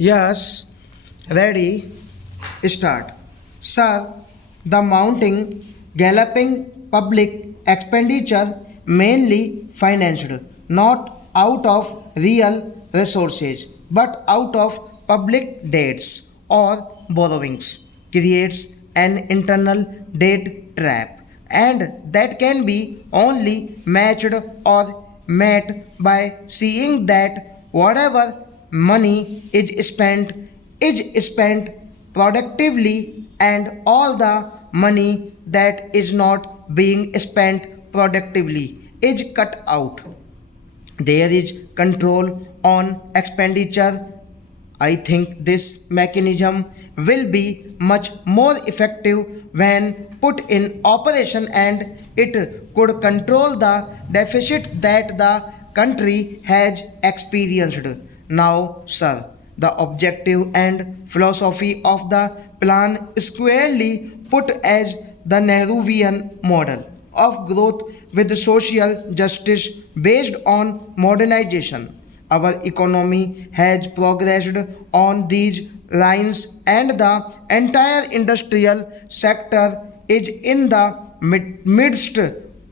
Yes, ready, start. Sir, the mounting, galloping public expenditure mainly financed not out of real resources but out of public debts or borrowings creates an internal debt trap, and that can be only matched or met by seeing that whatever money is spent productively, and all the money that is not being spent productively is cut out. There is control on expenditure. I think this mechanism will be much more effective when put in operation, and it could control the deficit that the country has experienced. Now, sir, the objective and philosophy of the plan squarely put as the Nehruvian model of growth with social justice based on modernization. Our economy has progressed on these lines, and the entire industrial sector is in the midst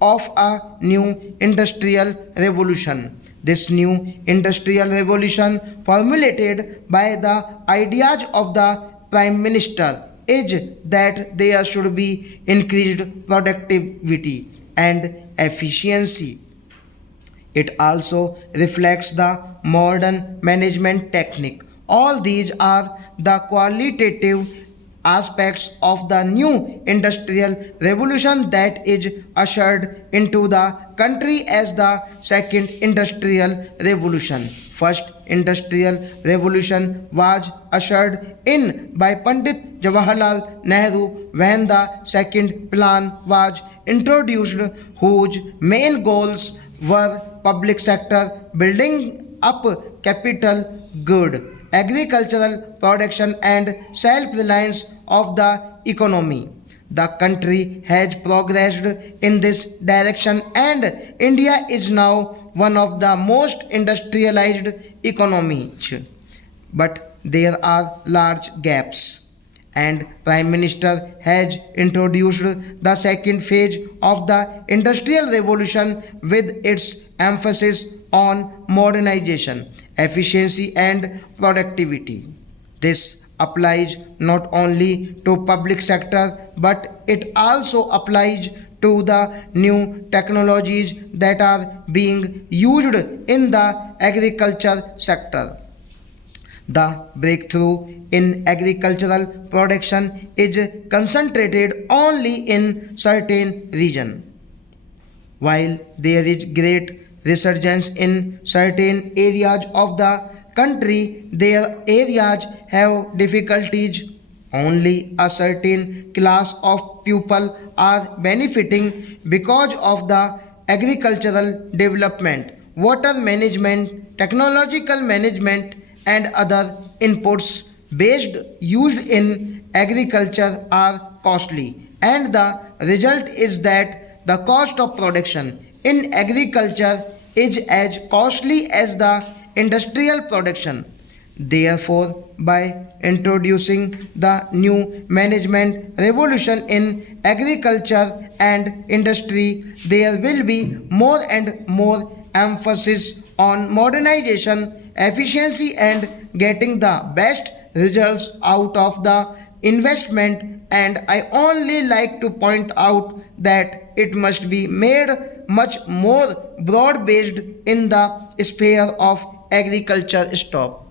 of a new industrial revolution. This new industrial revolution, formulated by the ideas of the Prime Minister, is that there should be increased productivity and efficiency. It also reflects the modern management technique. All these are the qualitative aspects of the new industrial revolution that is ushered into the country as the second industrial revolution. First industrial revolution was ushered in by Pandit Jawaharlal Nehru when the second plan was introduced, whose main goals were public sector building up capital good, agricultural production and self-reliance of the economy. The country has progressed in this direction, and India is now one of the most industrialized economies. But there are large gaps, and Prime Minister has introduced the second phase of the industrial revolution with its emphasis on modernization, efficiency and productivity. This applies not only to public sector, but it also applies to the new technologies that are being used in the agriculture sector. The breakthrough in agricultural production is concentrated only in certain regions. While there is great resurgence in certain areas of the country, their areas have difficulties. Only a certain class of people are benefiting because of the agricultural development, water management, technological management, and other inputs based used in agriculture are costly, and the result is that the cost of production in agriculture is as costly as the industrial production. Therefore, by introducing the new management revolution in agriculture and industry, there will be more and more emphasis on modernization, efficiency, and getting the best results out of the investment. And I only like to point out that it must be made much more broad based in the sphere of agriculture. Stop.